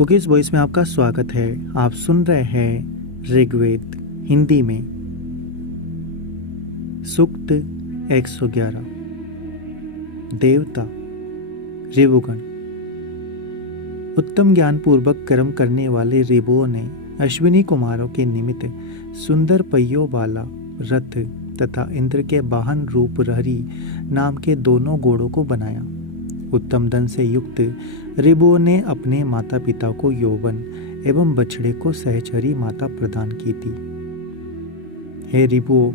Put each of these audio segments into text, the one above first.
Bookies voice में आपका स्वागत है। आप सुन रहे हैं ऋग्वेद हिंदी में सूक्त 111। देवता ऋभुगण। उत्तम ज्ञान पूर्वक कर्म करने वाले ऋभुओं ने अश्विनी कुमारों के निमित्त सुंदर पहियों वाला रथ तथा इंद्र के वाहन रूप रहरी नाम के दोनों घोड़ों को बनाया। उत्तम धन से युक्त ऋभुओं ने अपने माता पिता को यौवन एवं बछड़े को सहचरी माता प्रदान की थी। हे ऋभुओं,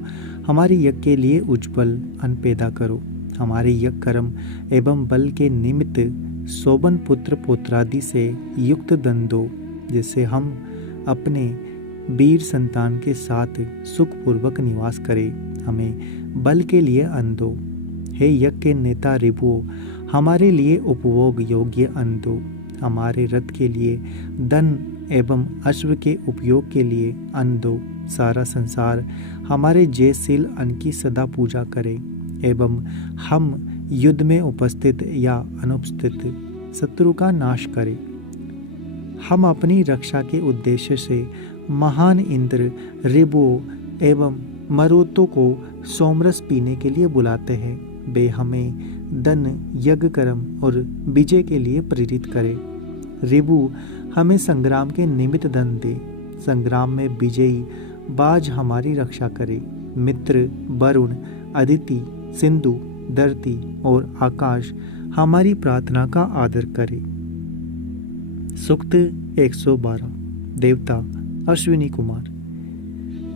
हमारे यज्ञ के लिए उज्ज्वल अन्न पैदा करो। हमारे यज्ञ कर्म एवं बल के निमित्त शोभन पुत्र पौत्रादि से युक्त धन दो, जिससे हम अपने वीर संतान के साथ सुखपूर्वक निवास करें। हमें बल के लिए अन्न दो। हे यज्ञ के नेता ऋभुओं, हमारे लिए उपभोग योग्य अन्न दो। हमारे रथ के लिए धन एवं अश्व के उपयोग के लिए अन्न दो। सारा संसार हमारे जयशील अन्न की सदा पूजा करे एवं हम युद्ध में उपस्थित या अनुपस्थित शत्रु का नाश करें। हम अपनी रक्षा के उद्देश्य से महान इंद्र ऋभुओं एवं मरुतों को सोमरस पीने के लिए बुलाते हैं। वे हमें धन, यज्ञ कर्म और विजय के लिए प्रेरित करे। ऋभु हमें संग्राम के निमित्त धन दे। संग्राम में विजयी बाज हमारी रक्षा करे। मित्र वरुण, अदिति, सिंधु, धरती और आकाश हमारी प्रार्थना का आदर करे। सूक्त 112। देवता अश्विनी कुमार।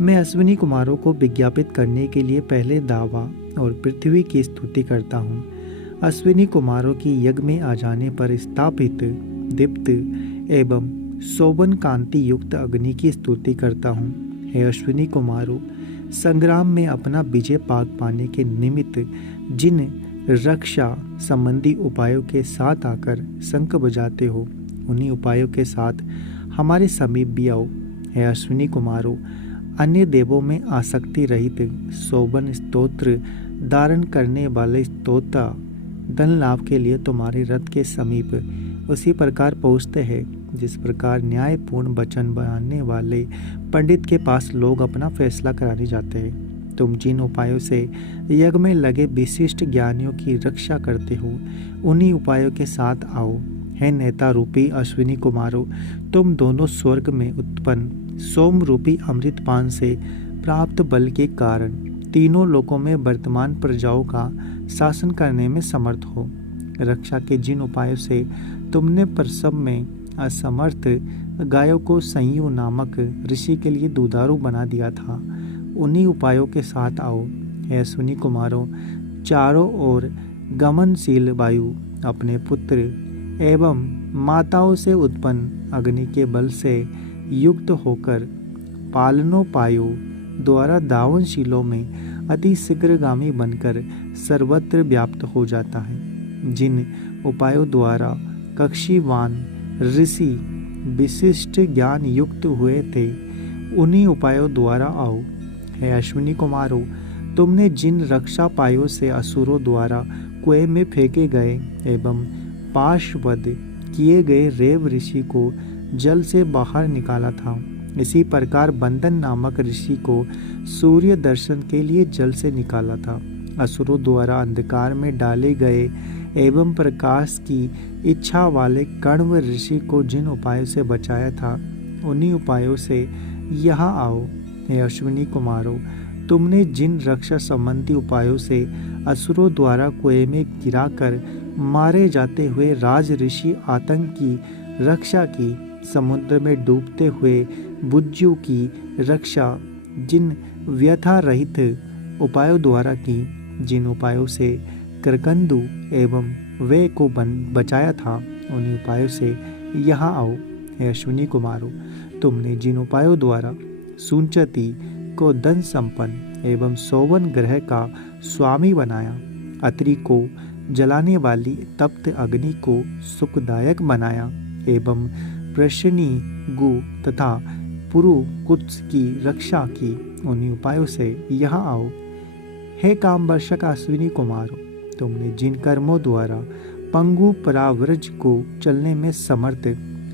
मैं अश्विनी कुमारों को विज्ञापित करने के लिए पहले दावा और पृथ्वी की स्तुति करता हूँ। अश्विनी कुमारों की यज्ञ में आ जाने पर स्थापित दीप्त एवं शोभन कांति युक्त अग्नि की स्तुति करता हूँ। हे अश्विनी कुमारों, संग्राम में अपना विजय पाने के निमित्त जिन रक्षा संबंधी उपायों के साथ आकर शंख बजाते हो, उन्हीं उपायों के साथ हमारे समीप भी आओ। हे अश्विनी कुमारों, अन्य देवों में आसक्ति रहित शोभन स्तोत्र धारण करने वाले स्तोता धन लाभ के लिए तुम्हारे रथ के समीप उसी प्रकार पहुँचते हैं जिस प्रकार न्यायपूर्ण वचन बनाने वाले पंडित के पास लोग अपना फैसला कराने जाते हैं। तुम जिन उपायों से यज्ञ में लगे विशिष्ट ज्ञानियों की रक्षा करते हो, उन्हीं उपायों के साथ आओ। हे नेता रूपी अश्विनी कुमारों, तुम दोनों स्वर्ग में उत्पन्न सोम रूपी अमृतपान से प्राप्त बल के कारण तीनों लोकों में वर्तमान प्रजाओं का शासन करने में समर्थ हो। रक्षा के जिन उपायों से तुमने प्रसव में असमर्थ गायों को संयू नामक ऋषि के लिए दुधारू बना दिया था, उन्हीं उपायों के साथ आओ। हे अश्विनी कुमारों, चारों ओर गमनशील वायु अपने पुत्र एवं माताओं से उत्पन्न अग्नि के बल से युक्त होकर पालनोपायों द्वारा दावनशीलों में अति शीघ्रगामी बनकर सर्वत्र व्याप्त हो जाता है। जिन उपायों द्वारा कक्षीवान ऋषि विशिष्ट ज्ञान युक्त हुए थे, उन्हीं उपायों द्वारा आओ। हे अश्विनी कुमारों, तुमने जिन रक्षा पायों से असुरों द्वारा कुएं में फेंके गए एवं पाशवध किए गए रेव ऋषि को जल से बाहर निकाला था, इसी प्रकार बंदन नामक ऋषि को सूर्य दर्शन के लिए जल से निकाला था। असुरों द्वारा अंधकार में डाले गए एवं प्रकाश की इच्छा वाले कण्व ऋषि को जिन उपायों से बचाया था, उन्हीं उपायों से यहाँ आओ। हे अश्विनी कुमारों, तुमने जिन रक्षा संबंधी उपायों से असुरों द्वारा कुएं में गिराकर मारे जाते हुए राज ऋषि आतंक की रक्षा की, समुद्र में डूबते हुए बुज्जू की रक्षा जिन व्यथा रहित उपायों द्वारा की, जिन उपायों से करकंदू एवं वे को बचाया था, उन्हीं उपायों से यहाँ आओ। हे अश्विनी कुमारों, तुमने जिन उपायों द्वारा सुंचती को धन संपन्न एवं सौवन ग्रह का स्वामी बनाया, अत्रि को जलाने वाली तप्त अग्नि को सुखदायक बनाया एवं प्रश्नी गु तथा पुरु कुत्स की रक्षा की, उन्हीं उपायों से यहाँ आओ। हे कामवर्षक अश्विनी कुमारों, तुमने जिन कर्मों द्वारा पंगु पराव्रज को चलने में समर्थ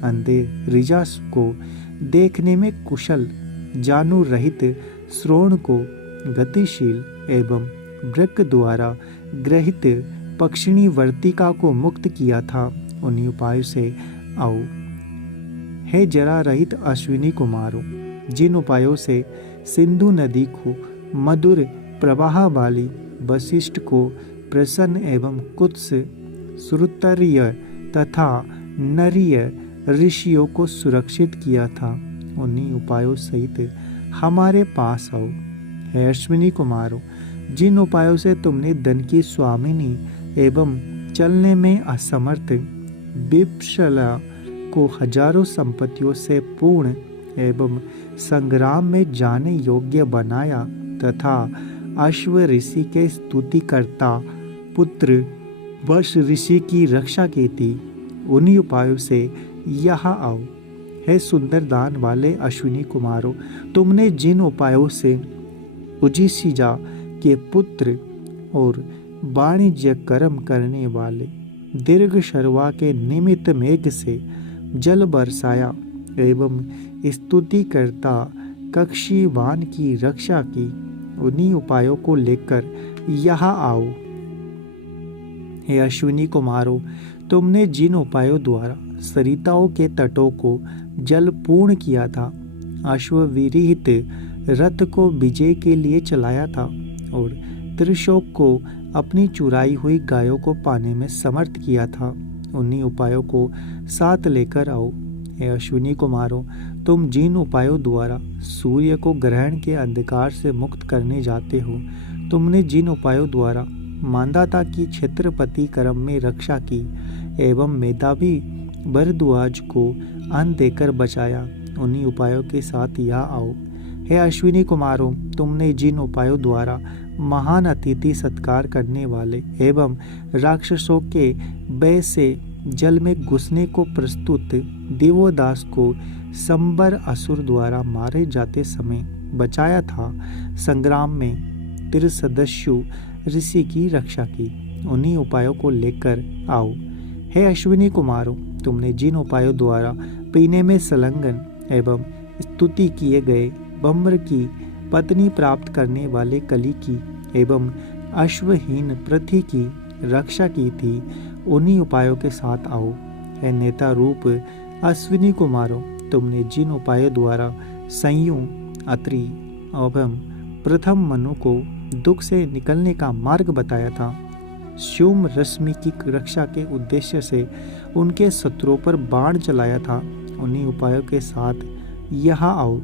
अंधे रिजास को देखने में कुशल, जानू रहित श्रोण को गतिशील एवं वृक्क द्वारा ग्रहित पक्षिणी वर्तिका को मुक्त किया था। उन्हीं उपायों से आओ हे जरा रहित अश्विनी कुमारों, जिन उपायों से सिंधु नदी को मधुर प्रवाह वाली, वशिष्ठ को प्रसन्न एवं कुत्स, श्रुतर्य तथा नरीय ऋषियों को सुरक्षित किया था, उन्हीं उपायों सहित हमारे पास आओ हे अश्विनी कुमारों, जिन उपायों से तुमने धन की स्वामिनी एवं चलने में असमर्थ विप्सला को हजारों संपत्तियों से पूर्ण एवं संग्राम में जाने योग्य बनाया तथा अश्व ऋषि के स्तुतिकर्ता पुत्र वश ऋषि की रक्षा की थी, उन्हीं उपायों से यहाँ आओ हे सुंदर दान वाले अश्विनी कुमारों, तुमने जिन उपायों से उजिशिजा के पुत्र और वाणिज्य कर्म करने वाले दीर्घ शर्वा के निमित्त मेघ से जल बरसाया एवं स्तुति करता कक्षीवान की रक्षा की, उन्हीं उपायों को लेकर यहाँ आओ हे अश्विनी कुमारों, तुमने जिन उपायों द्वारा सरिताओं के तटों को जल पूर्ण किया था, अश्वविरहित रथ को विजय के लिए चलाया था और त्रिशोक को अपनी चुराई हुई गायों को पाने में समर्थ किया था, उन्हीं उपायों को साथ लेकर आओ हे अश्विनी कुमारों, तुम जिन उपायों द्वारा सूर्य को ग्रहण के अंधकार से मुक्त करने जाते हो, तुमने जिन उपायों द्वारा मांधाता की छत्रपति कर्म में रक्षा की एवं मेधावी भरद्वाज को अन्न देकर बचाया, उन्हीं उपायों के साथ यहाँ आओ हे अश्विनी कुमारों, तुमने जिन उपायों द्वारा महान अतिथि सत्कार करने वाले एवं राक्षसों के भय से जल में घुसने को प्रस्तुत देवोदास को संबर असुर द्वारा मारे जाते समय बचाया था, संग्राम में त्रिसदस्यु ऋषि की रक्षा की, उन्हीं उपायों को लेकर आओ हे अश्विनी कुमारों, तुमने जिन उपायों द्वारा पीने में संलग्न एवं स्तुति किए गए बम्र की पत्नी प्राप्त करने वाले कली की एवं अश्वहीन पृथ्वी की रक्षा की थी, उन्हीं उपायों के साथ आओ हे नेता रूप अश्विनी कुमारों, तुमने जिन उपायों द्वारा संयु, अत्रि एवं प्रथम मनु को दुख से निकलने का मार्ग बताया था, श्युम रश्मि की रक्षा के उद्देश्य से उनके शत्रुओं पर बाण चलाया था, उन्हीं उपायों के साथ यहाँ आओ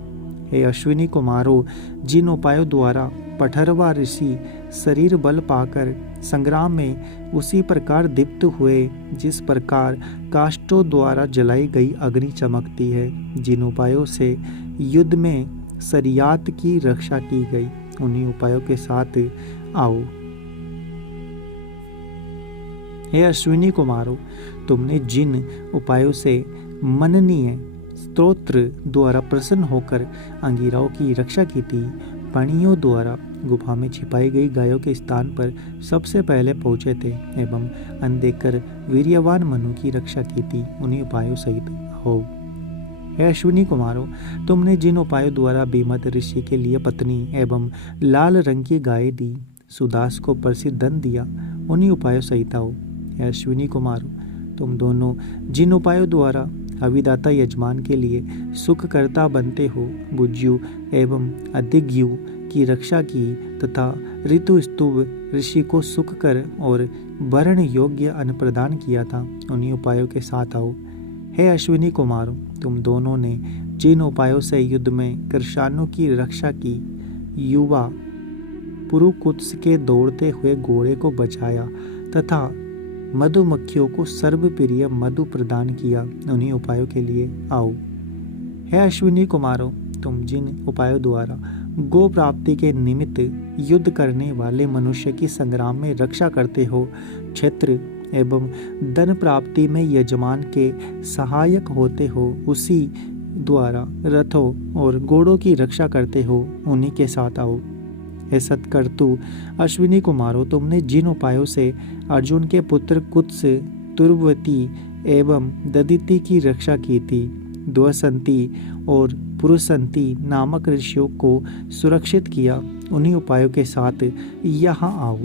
हे अश्विनी कुमारों, जिन उपायों द्वारा पठरवा ऋषि शरीर बल पाकर संग्राम में उसी प्रकार दीप्त हुए जिस प्रकार काष्ठों द्वारा जलाई गई अग्नि चमकती है, जिन उपायों से युद्ध में सरियात की रक्षा की गई, उन्हीं उपायों के साथ आओ हे अश्विनी कुमारों, तुमने जिन उपायों से मननीय स्तोत्र द्वारा प्रसन्न होकर अंगिराओं की रक्षा की थी, पणियों द्वारा गुफा में छिपाई गई गायों के स्थान पर सबसे पहले पहुंचे थे एवं अन्न देकर वीर्यवान मनु की रक्षा की थी, उन्हीं उपायों सहित हो हे अश्विनी कुमारों, तुमने जिन उपायों द्वारा बीमत ऋषि के लिए पत्नी एवं लाल रंग की गाय दी, सुदास को प्रसिद्ध धन दिया, उन्हीं उपायों सहित हो हे अश्विनी कुमारों, तुम दोनों जिन उपायों द्वारा अविदाता यजमान के लिए सुखकर्ता बनते हो, बुज्यु एवं अधिज्ञु की रक्षा की तथा ऋतुस्तुव ऋषि को सुख कर और वर्ण योग्य अन्न प्रदान किया था, उन्हीं उपायों के साथ आओ हे अश्विनी कुमारों, तुम दोनों ने जिन उपायों से युद्ध में कृषाणु की रक्षा की, युवा पुरुकुत्स के दौड़ते हुए घोड़े को बचाया तथा मधुमक्खियों को सर्वप्रिय मधु प्रदान किया, उन्हीं उपायों के लिए आओ हे अश्विनी कुमारों, तुम जिन उपायों द्वारा गो प्राप्ति के निमित्त युद्ध करने वाले मनुष्य की संग्राम में रक्षा करते हो, क्षेत्र एवं धन प्राप्ति में यजमान के सहायक होते हो, उसी द्वारा रथों और घोड़ों की रक्षा करते हो, उन्हीं के साथ आओ हे सत्कर्तु अश्विनी कुमारों, तुमने जिन उपायों से अर्जुन के पुत्र कुत्स तुर्वती एवं ददिति की रक्षा की थी। द्वसंती और पुरुषंती नामक ऋषियों को सुरक्षित किया। उन्हीं उपायों के साथ यहाँ आओ।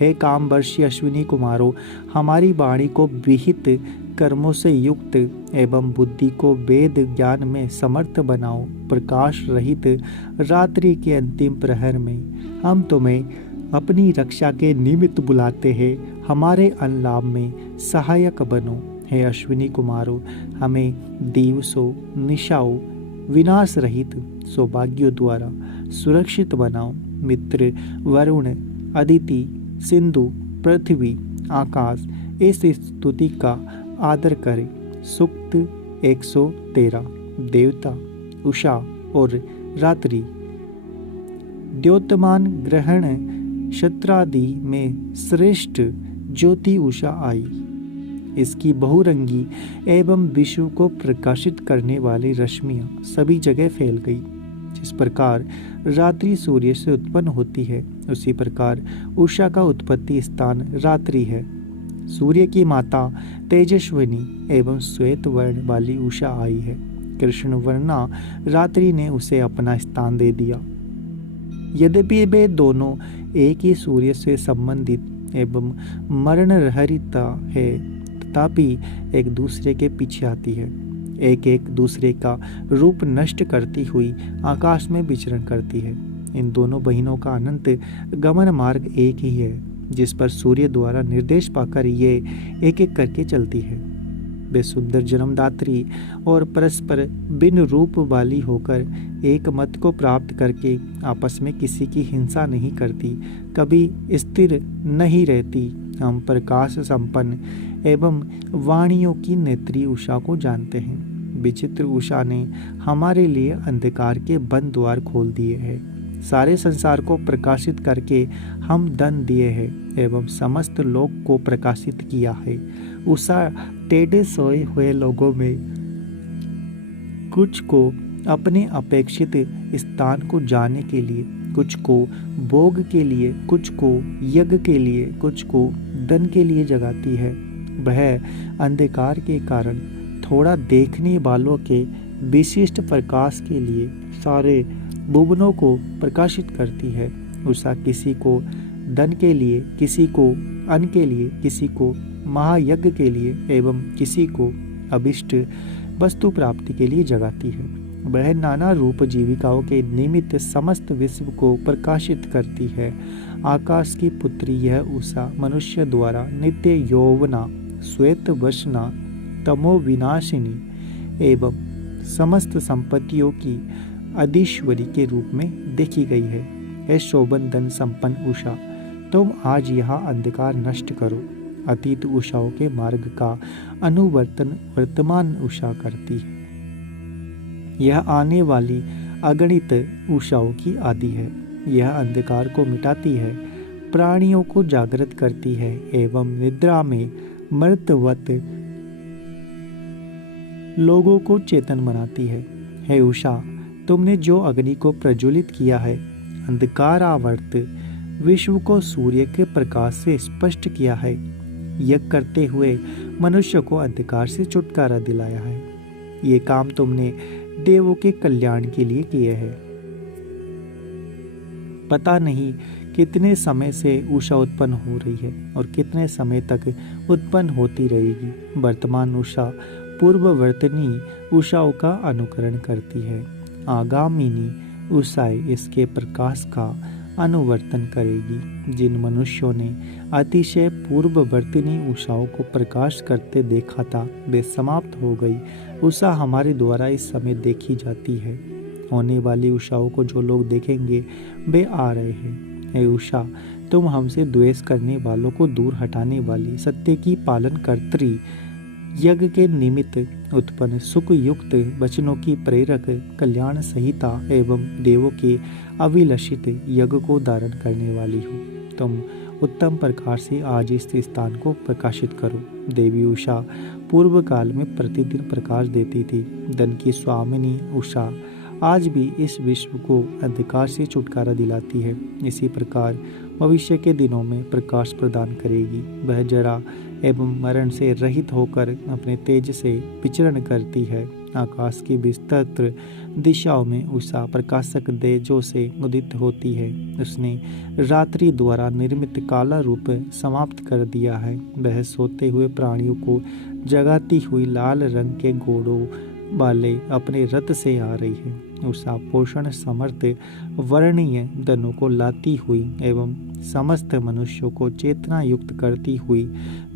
हे कामवर्षी अश्विनी कुमारों, हमारी वाणी को विहित कर्मों से युक्त एवं बुद्धि को वेद ज्ञान में समर्थ बनाओ। प्रकाश रहित रात्रि के अंतिम प्रहर में हम तुम्हें अपनी रक्षा के निमित्त बुलाते हैं। हमारे अनलाभ में सहायक बनो। हे अश्विनी कुमारों, हमें दिवसों निशाओं विनाश रहित सौभाग्यों द्वारा सुरक्षित बनाओ। मित्र वरुण, अदिति, सिंधु, पृथ्वी, आकाश इस स्तुति का आदर करें। सूक्त 113। देवता उषा और रात्रि। द्योतमान ग्रहण क्षत्रादि में श्रेष्ठ ज्योति उषा आई। इसकी बहुरंगी एवं विश्व को प्रकाशित करने वाली रश्मियां सभी जगह फैल गई। जिस प्रकार रात्रि सूर्य से उत्पन्न होती है, उसी प्रकार उषा का उत्पत्ति स्थान रात्रि है। सूर्य की माता तेजस्विनी एवं श्वेत वर्ण वाली उषा आई है। कृष्ण वर्णा रात्रि ने उसे अपना स्थान दे दिया। यद्यपि वे दोनों एक ही सूर्य से संबंधित एवं मरणरहिता है, तथापि एक दूसरे के पीछे आती है। एक एक दूसरे का रूप नष्ट करती हुई आकाश में विचरण करती है। इन दोनों बहिनों का अनंत गमन मार्ग एक ही है, जिस पर सूर्य द्वारा निर्देश पाकर ये एक एक करके चलती है। वे सुंदर जन्मदात्री और परस्पर भिन्न रूप वाली होकर एक मत को प्राप्त करके आपस में किसी की हिंसा नहीं करती, कभी स्थिर नहीं रहती। हम प्रकाश संपन्न एवं वाणियों की नेत्री उषा को जानते हैं। विचित्र उषा ने हमारे लिए अंधकार के बंद द्वार खोल दिए हैं। सारे संसार को प्रकाशित करके हम दंड दिए हैं एवं समस्त लोक को प्रकाशित किया है। उषा टेढ़े सोए हुए लोगों में कुछ को अपने अपेक्षित स्थान को जाने के लिए, कुछ को भोग के लिए, कुछ को यज्ञ के लिए, कुछ को धन के लिए जगाती है। वह अंधकार के कारण थोड़ा देखने वालों के विशिष्ट प्रकाश के लिए सारे भुवनों को प्रकाशित करती है। उषा किसी को धन के लिए, किसी को अन्न के लिए, किसी को महायज्ञ के लिए एवं किसी को अभिष्ट वस्तु प्राप्ति के लिए जगाती है। वह नाना रूप जीविकाओं के निमित्त समस्त विश्व को प्रकाशित करती है। आकाश की पुत्री यह उषा मनुष्य द्वारा नित्य यौवना, श्वेत वसना, तमो विनाशिनी एवं समस्त संपत्तियों की अधीश्वरी के रूप में देखी गई है। हे शोभन धन संपन्न उषा, तुम आज यहाँ अंधकार नष्ट करो। अतीत उषाओं के मार्ग का अनुवर्तन वर्तमान उषा करती है। यह आने वाली अगणित उषाओं की आदि है। यह अंधकार को मिटाती है, प्राणियों को जागृत करती है एवं निद्रा में मृतवत लोगों को चेतन बनाती है। हे उषा, तुमने जो अग्नि को प्रज्वलित किया है, अंधकार आवर्त विश्व को सूर्य के प्रकाश से स्पष्ट किया है। यज्ञ करते हुए मनुष्य को अंधकार से छुटकारा दिलाया है। ये काम तुमने देवों के कल्याण के लिए किए हैं। पता नहीं कितने समय से उषा उत्पन्न हो रही है और कितने समय तक उत्पन्न होती रहेगी। वर्तमान उषा पूर्ववर्तनी उषाओं का अनुकरण करती है। आगामिनी उषाएं इसके प्रकाश का अनुवर्तन करेगी। जिन मनुष्यों ने अतिशय पूर्ववर्तनी उषाओं को प्रकाश करते देखा था, वे समाप्त हो गई। उषा हमारे द्वारा इस समय देखी जाती है। होने वाली उषाओं को जो लोग देखेंगे, वे आ रहे हैं। हे उषा, तुम हमसे द्वेष करने वालों को दूर हटाने वाली, सत्य की पालन कर्त्री, यज्ञ के निमित्त उत्पन्न सुख युक्त वचनों की प्रेरक, कल्याण संहिता एवं देवों के अभिलषित यज्ञ को धारण करने वाली हो। तुम उत्तम प्रकार से आज इस स्थान को प्रकाशित करो। देवी उषा पूर्व काल में प्रतिदिन प्रकाश देती थी। धन की स्वामिनी उषा आज भी इस विश्व को अंधकार से छुटकारा दिलाती है। इसी प्रकार भविष्य के दिनों में प्रकाश प्रदान करेगी। वह जरा एवं मरण से रहित होकर अपने तेज से विचरण करती है। आकाश की विस्तृत दिशाओं में उषा प्रकाशक तेजों से उदित होती है। उसने रात्रि द्वारा निर्मित काला रूप समाप्त कर दिया है। वह सोते हुए प्राणियों को जगाती हुई लाल रंग के घोड़ों वाले अपने रथ से आ रही है। उषा पोषण समर्थ वर्णीय धनों को लाती हुई एवं समस्त मनुष्यों को चेतना युक्त करती हुई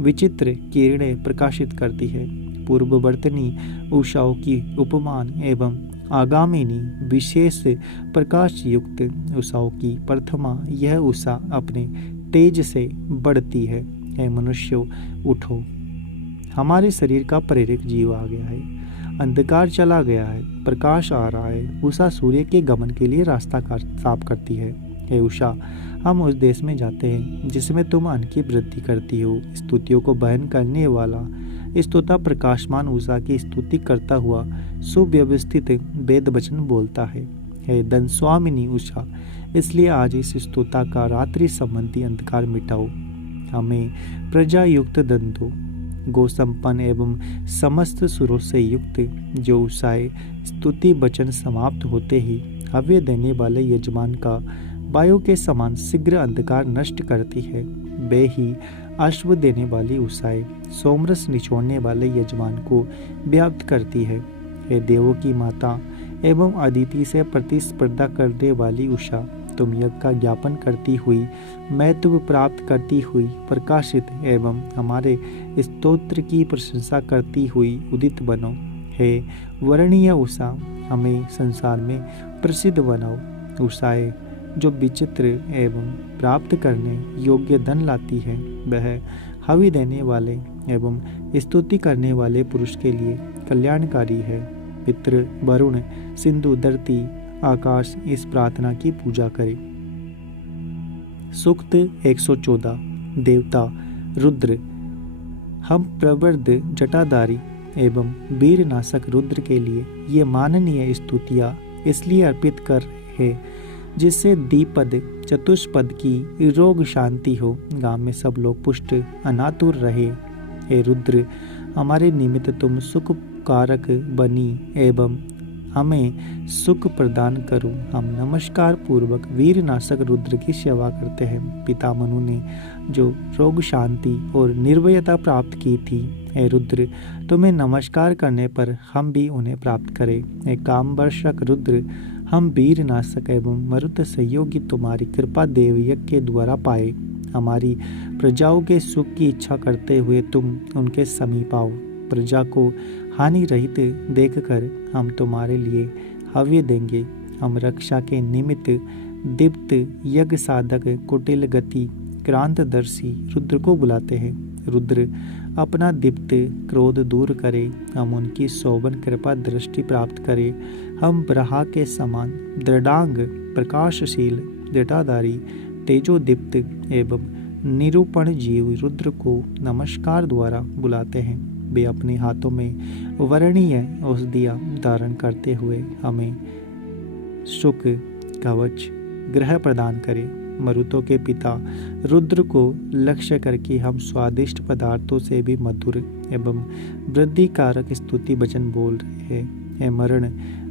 विचित्र किरणें प्रकाशित करती है। पूर्ववर्तनी उषाओं की उपमान एवं आगामिनी विशेष प्रकाश युक्त उषाओं की प्रथमा यह उषा अपने तेज से बढ़ती है। हे मनुष्यों, उठो, हमारे शरीर का प्रेरक जीव आ गया है। अंधकार चला गया है, प्रकाश आ रहा है। उषा सूर्य के गमन के लिए रास्ता साफ करती है। हे उषा, हम उस देश में जाते हैं जिसमें तुम अन्न की वृद्धि करती हो। स्तुतियों को बहन करने वाला स्तोता प्रकाशमान उषा की स्तुति करता हुआ सुव्यवस्थित वेद वचन बोलता है। हे धन स्वामिनी उषा, इसलिए आज इस स्तोता का रात्रि संबंधी अंधकार मिटाओ। हमें प्रजा युक्त धन दो, गो संपन्न एवं समस्त सुरों से युक्त जो उषाए स्तुति वचन समाप्त होते ही हव्य देने वाले यजमान का वायु के समान शीघ्र अंधकार नष्ट करती है। वे ही अश्व देने वाली उषाए सोमरस निचोड़ने वाले यजमान को व्याप्त करती है। हे देवों की माता एवं अदिति से प्रतिस्पर्धा करने वाली उषा, तुम यज्ञ का ज्ञापन करती हुई महत्व प्राप्त करती हुई प्रकाशित एवं हमारे स्तोत्र की प्रशंसा करती हुई उदित बनो। हे वर्णीय उषा, हमें संसार में प्रसिद्ध बनाओ। उषाए जो विचित्र एवं प्राप्त करने योग्य धन लाती है, वह हवि देने वाले एवं स्तुति करने वाले पुरुष के लिए कल्याणकारी है। पितृ वरुण, सिंधु, धरती, आकाश इस प्रार्थना की पूजा करे। सूक्त 114। देवता रुद्र, हम प्रवृद्ध जटाधारी एवं वीरनाशक रुद्र के लिए ये माननीय स्तुतियाँ इसलिए अर्पित कर रहे जिससे द्विपद चतुष्पद की रोग शांति हो, गांव में सब लोग पुष्ट अनातुर रहे। हे रुद्र, हमारे निमित्त तुम सुख कारक बनी एवं हमें सुख प्रदान करो। हम नमस्कार पूर्वक वीरनाशक रुद्र की सेवा करते हैं। पिता मनु ने जो रोग शांति और निर्भयता प्राप्त की थी, हे रुद्र, तुम्हें नमस्कार करने पर हम भी उन्हें प्राप्त करें। हे कामवर्षक रुद्र, हम वीरनाशक एवं मरुत सहयोगी तुम्हारी कृपा देवयज्ञ के द्वारा पाए। हमारी प्रजाओं के सुख की इच्छा करते हुए तुम उनके समीप आओ। प्रजा को हानि रहित देखकर हम तुम्हारे लिए हव्य देंगे। हम रक्षा के निमित्त दीप्त यज्ञ साधक कुटिल गति क्रांतदर्शी रुद्र को बुलाते हैं। रुद्र अपना दीप्त क्रोध दूर करे, हम उनकी शोभन कृपा दृष्टि प्राप्त करें। हम ब्रहा के समान दृढ़ांग प्रकाशशील जटाधारी तेजोदीप्त एवं निरूपण जीव रुद्र को नमस्कार द्वारा बुलाते हैं। वे अपने हाथों में वर्णीय औषधियाँ धारण करते हुए हमें सुख कवच ग्रह प्रदान करें। मरुतों के पिता रुद्र को लक्ष्य करके हम स्वादिष्ट पदार्थों से भी मधुर एवं वृद्धिकारक स्तुति वचन बोल रहे हैं। हे मरण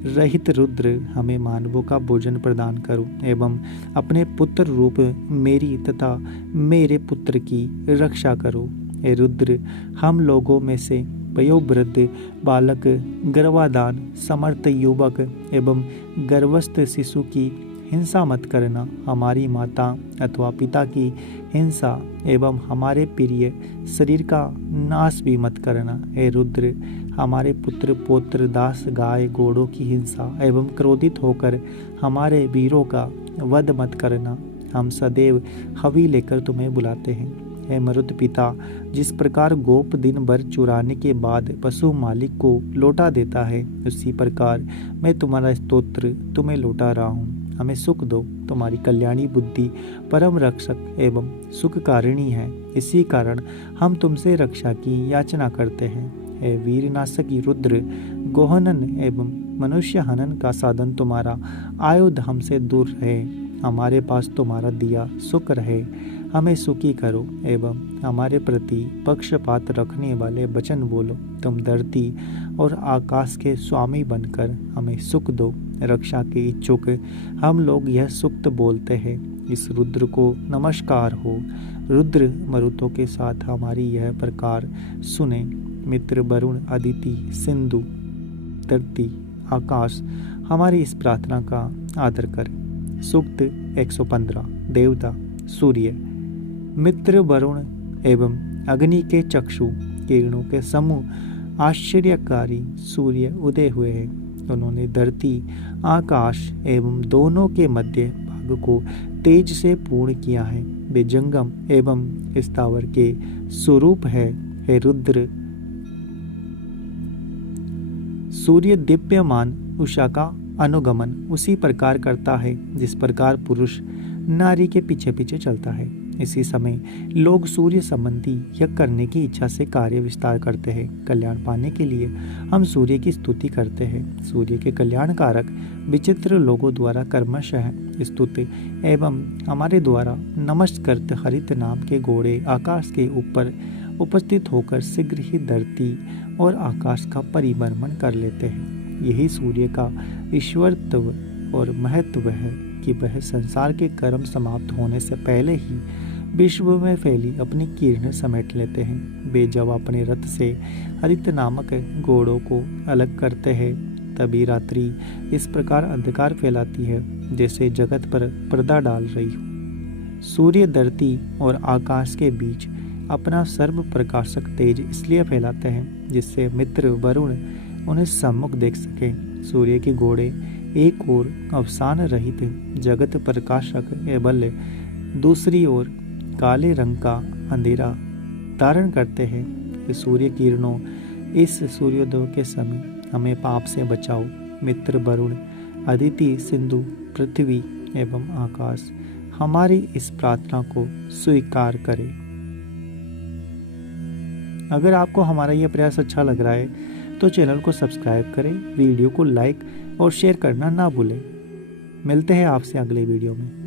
रहित रुद्र, हमें मानवों का भोजन प्रदान करो एवं अपने पुत्र रूप मेरी तथा मेरे पुत्र की रक्षा करो। हे रुद्र, हम लोगों में से वयोवृद्ध बालक, गर्भाधान समर्थ युवक एवं गर्भस्थ शिशु की हिंसा मत करना। हमारी माता अथवा पिता की हिंसा एवं हमारे प्रिय शरीर का नाश भी मत करना। हे रुद्र, हमारे पुत्र पौत्र दास गाय घोड़ों की हिंसा एवं क्रोधित होकर हमारे वीरों का वध मत करना। हम सदैव हवि लेकर तुम्हें बुलाते हैं। हे मरुत पिता, जिस प्रकार गोप दिन भर चुराने के बाद पशु मालिक को लौटा देता है, उसी प्रकार मैं तुम्हारा स्तोत्र तुम्हें लौटा रहा हूँ। हमें सुख दो। तुम्हारी कल्याणी बुद्धि परम रक्षक एवं सुखकारिणी है। इसी कारण हम तुमसे रक्षा की याचना करते हैं। हे वीरनाशकी रुद्र, गोहनन एवं मनुष्य हनन का साधन तुम्हारा आयुध हमसे दूर रहे। हमारे पास तुम्हारा दिया सुख रहे, हमें सुखी करो एवं हमारे प्रति पक्षपात रखने वाले वचन बोलो। तुम धरती और आकाश के स्वामी बनकर हमें सुख दो। रक्षा के इच्छुक हम लोग यह सुक्त बोलते हैं, इस रुद्र को नमस्कार हो। रुद्र मरुतों के साथ हमारी यह प्रकार सुने। मित्र वरुण, अदिति, सिंधु, धरती, आकाश हमारी इस प्रार्थना का आदर करें। सूक्त 115। देवता सूर्य। मित्र वरुण एवं अग्नि के चक्षु किरणों के समूह आश्चर्यकारी सूर्य उदय हुए हैं। उन्होंने धरती, आकाश एवं दोनों के मध्य भाग को तेज से पूर्ण किया है। वे जंगम एवं स्थावर के स्वरूप है। हे रुद्र, सूर्य दिव्यमान उषा का अनुगमन उसी प्रकार करता है जिस प्रकार पुरुष नारी के पीछे पीछे चलता है। इसी समय लोग सूर्य संबंधी यज्ञ करने की इच्छा से कार्य विस्तार करते हैं। कल्याण पाने के लिए हम सूर्य की स्तुति करते हैं। सूर्य के कल्याणकारक विचित्र लोगों द्वारा कर्मशः स्तुति एवं हमारे द्वारा नमस्कृत हरित नाम के घोड़े आकाश के ऊपर उपस्थित होकर शीघ्र ही धरती और आकाश का परिभ्रमण कर लेते हैं। यही सूर्य का ईश्वरत्व और महत्व है कि वह संसार के कर्म समाप्त होने से पहले ही विश्व में फैली अपनी किरणें समेट लेते हैं। वे जब अपने रथ से हरित नामक घोड़ों को अलग करते हैं तभी रात्रि इस प्रकार अंधकार फैलाती है जैसे जगत पर पर्दा डाल रही हो। सूर्य धरती और आकाश के बीच अपना सर्व प्रकाशक तेज इसलिए फैलाते हैं जिससे मित्र वरुण उन्हें सम्मुख देख सके। सूर्य के घोड़े एक ओर अवसान रहित जगत प्रकाशक एवं दूसरी ओर काले रंग का अंधेरा धारण करते हैं। सूर्य किरणों, इस सूर्योदय के समय हमें पाप से बचाओ। मित्र वरुण, अदिति, सिंधु, पृथ्वी एवं आकाश हमारी इस प्रार्थना को स्वीकार करें। अगर आपको हमारा यह प्रयास अच्छा लग रहा है तो चैनल को सब्सक्राइब करें, वीडियो को लाइक और शेयर करना ना भूलें। मिलते हैं आपसे अगले वीडियो में।